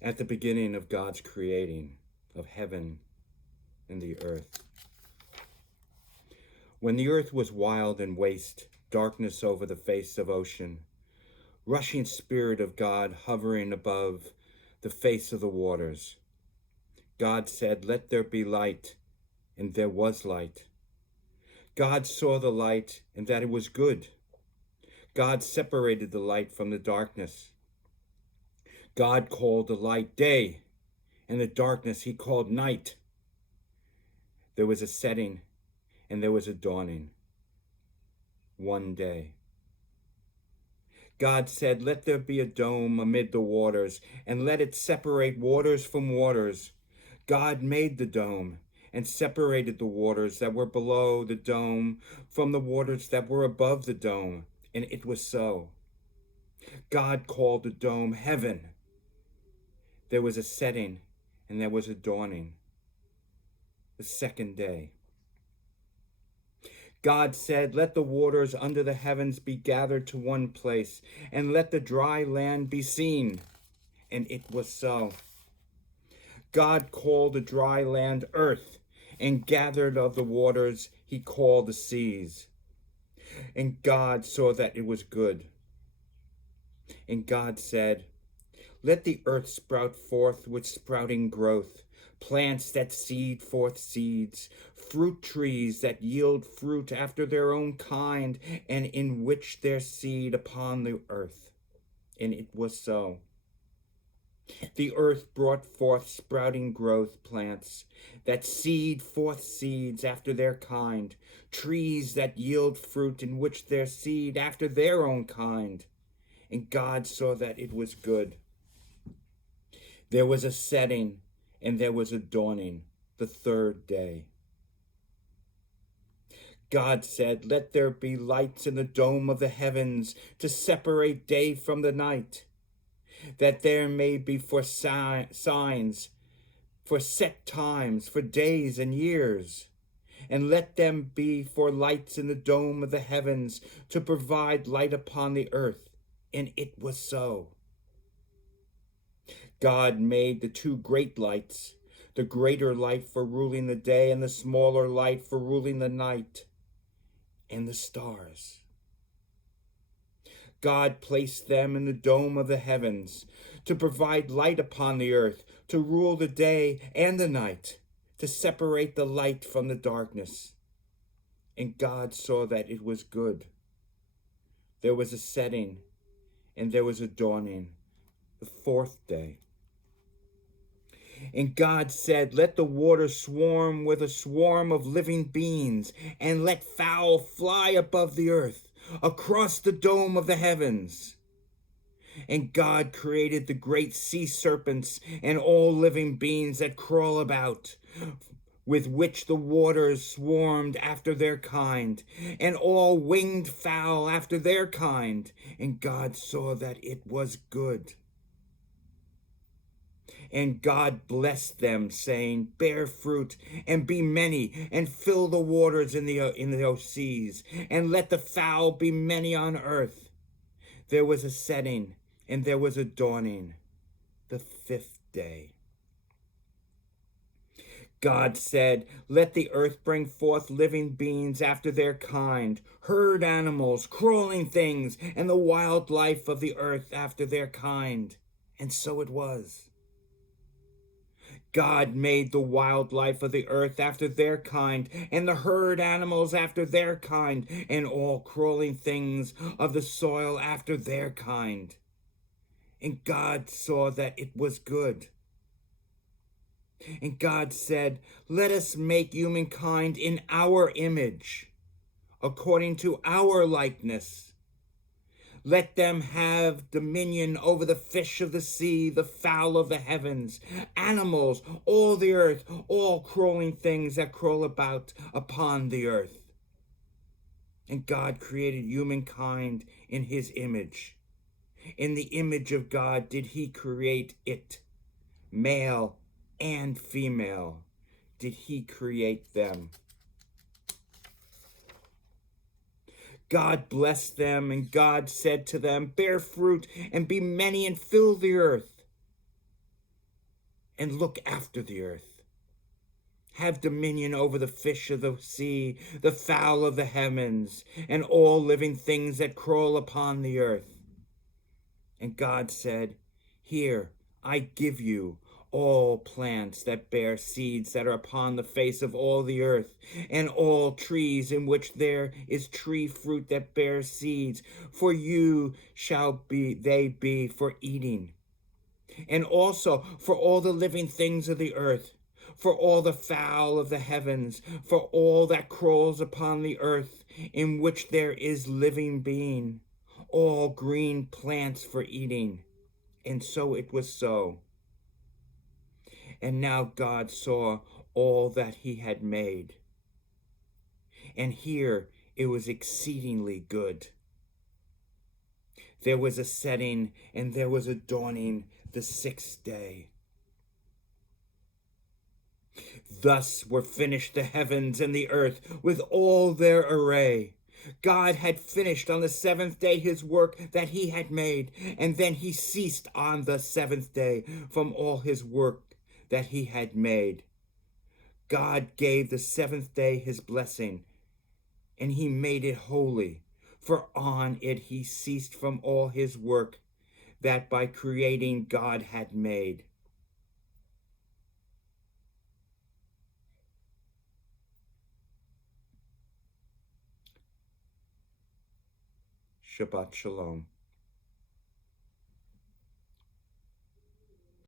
at the beginning of God's creating of heaven and the earth. When the earth was wild and waste, darkness over the face of ocean, rushing spirit of God hovering above the face of the waters, God said, "Let there be light," and there was light. God saw the light and that it was good. God separated the light from the darkness. God called the light day, and the darkness he called night. There was a setting and there was a dawning. One day. God said, "Let there be a dome amid the waters, and let it separate waters from waters." God made the dome and separated the waters that were below the dome from the waters that were above the dome, and it was so. God called the dome heaven. There was a setting and there was a dawning. The second day. God said, "Let the waters under the heavens be gathered to one place, and let the dry land be seen." And it was so. God called the dry land earth, and gathered of the waters he called the seas. And God saw that it was good. And God said, "Let the earth sprout forth with sprouting growth, plants that seed forth seeds, fruit trees that yield fruit after their own kind, and in which their seed upon the earth." And it was so. The earth brought forth sprouting growth plants that seed forth seeds after their kind, trees that yield fruit in which their seed after their own kind. And God saw that it was good. There was a setting and there was a dawning, the third day. God said, "Let there be lights in the dome of the heavens to separate day from the night, that there may be for signs, for set times, for days and years. And let them be for lights in the dome of the heavens to provide light upon the earth." And it was so. God made the two great lights, the greater light for ruling the day and the smaller light for ruling the night, and the stars. God placed them in the dome of the heavens to provide light upon the earth, to rule the day and the night, to separate the light from the darkness. And God saw that it was good. There was a setting and there was a dawning, the fourth day. And God said, "Let the water swarm with a swarm of living beings, and let fowl fly above the earth, across the dome of the heavens." And God created the great sea serpents and all living beings that crawl about, with which the waters swarmed after their kind, and all winged fowl after their kind. And God saw that it was good. And God blessed them, saying, "Bear fruit, and be many, and fill the waters in the seas, and let the fowl be many on earth." There was a setting, and there was a dawning, the fifth day. God said, "Let the earth bring forth living beings after their kind, herd animals, crawling things, and the wild life of the earth after their kind." And so it was. God made the wildlife of the earth after their kind, and the herd animals after their kind, and all crawling things of the soil after their kind. And God saw that it was good. And God said, "Let us make humankind in our image, according to our likeness. Let them have dominion over the fish of the sea, the fowl of the heavens, animals, all the earth, all crawling things that crawl about upon the earth." And God created humankind in his image. In the image of God did he create it. Male and female did he create them. God blessed them, and God said to them, "Bear fruit, and be many, and fill the earth." and look after the earth. Have dominion over the fish of the sea, the fowl of the heavens, and all living things that crawl upon the earth. And God said, Here, I give you all plants that bear seeds that are upon the face of all the earth, and all trees in which there is tree fruit that bears seeds, for you shall they be for eating. And also for all the living things of the earth, for all the fowl of the heavens, for all that crawls upon the earth, in which there is living being, all green plants for eating. And so it was so. And now God saw all that he had made, and here it was exceedingly good. There was a setting and there was a dawning the sixth day. Thus were finished the heavens and the earth with all their array. God had finished on the seventh day his work that he had made, and then he ceased on the seventh day from all his work that he had made. God gave the seventh day his blessing, and he made it holy, for on it he ceased from all his work that by creating God had made. Shabbat Shalom.